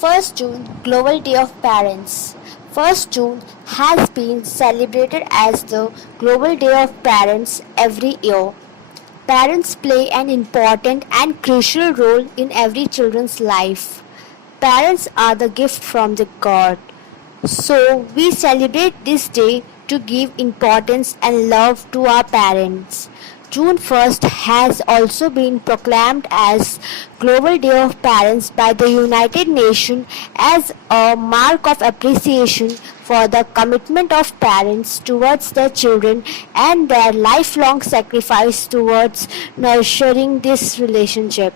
1st June Global Day of Parents. 1st June has been celebrated as the Global Day of Parents every year. Parents play an important and crucial role in every children's life. Parents are the gift from the God. So we celebrate this day to give importance and love to our parents. June 1st has also been proclaimed as Global Day of Parents by the United Nations as a mark of appreciation for the commitment of parents towards their children and their lifelong sacrifice towards nurturing this relationship.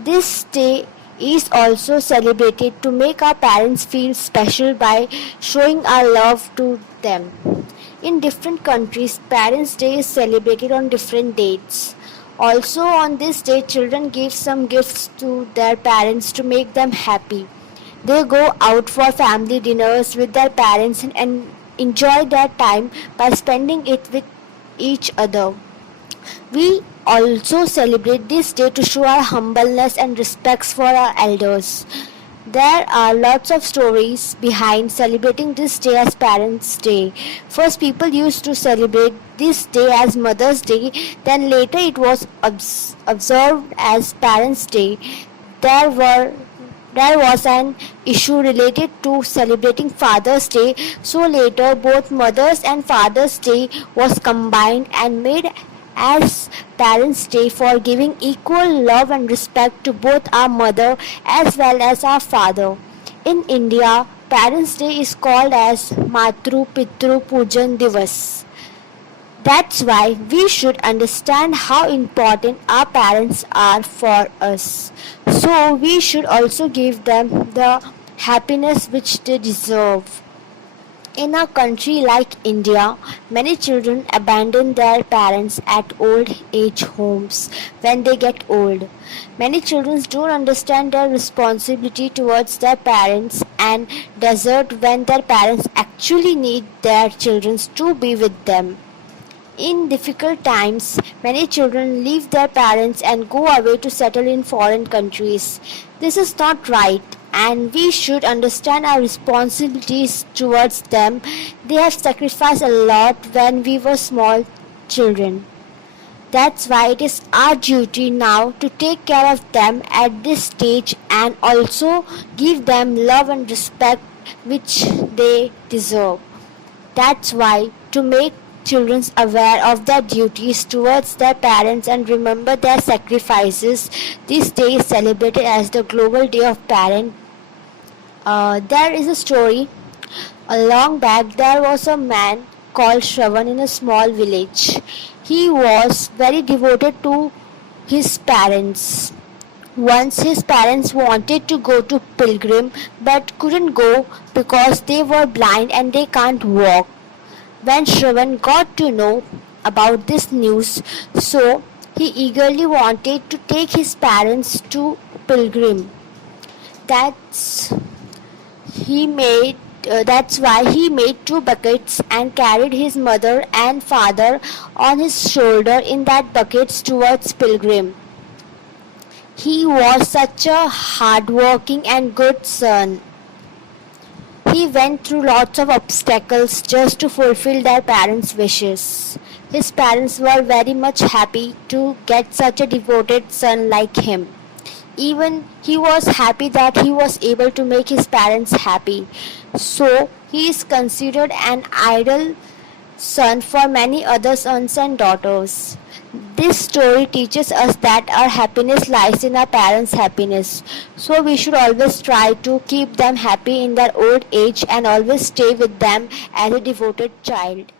This day is also celebrated to make our parents feel special by showing our love to them. In different countries, Parents' Day is celebrated on different dates. Also, on this day, children give some gifts to their parents to make them happy. They go out for family dinners with their parents and enjoy their time by spending it with each other. We also celebrate this day to show our humbleness and respects for our elders. There are lots of stories behind celebrating this day as Parents' Day. First, people used to celebrate this day as Mother's Day, then later it was observed as Parents' Day. There was an issue related to celebrating Father's Day, so later both Mother's and Father's Day was combined and made as Parents' Day for giving equal love and respect to both our mother as well as our father. In India, Parents' Day is called as Matru Pitru Pujan Divas. That's why we should understand how important our parents are for us. So we should also give them the happiness which they deserve. In a country like India, many children abandon their parents at old age homes when they get old. Many children don't understand their responsibility towards their parents and desert when their parents actually need their children to be with them. In difficult times, many children leave their parents and go away to settle in foreign countries. This is not right, and we should understand our responsibilities towards them. They have sacrificed a lot when we were small children. That's why it is our duty now to take care of them at this stage and also give them love and respect which they deserve. That's why to make children aware of their duties towards their parents and remember their sacrifices, this day is celebrated as the Global Day of Parents. There is a story. A long back, there was a man called Shravan in a small village. He was very devoted to his parents. Once his parents wanted to go to pilgrim but couldn't go because they were blind and they can't walk. When Shravan got to know about this news, so he eagerly wanted to take his parents to pilgrim. That's why he made 2 buckets and carried his mother and father on his shoulder in that buckets towards pilgrim. He was such a hard-working and good son. He went through lots of obstacles just to fulfill their parents' wishes. His parents were very much happy to get such a devoted son like him. Even he was happy that he was able to make his parents happy. So he is considered an ideal son for many other sons and daughters. This story teaches us that our happiness lies in our parents' happiness. So we should always try to keep them happy in their old age and always stay with them as a devoted child.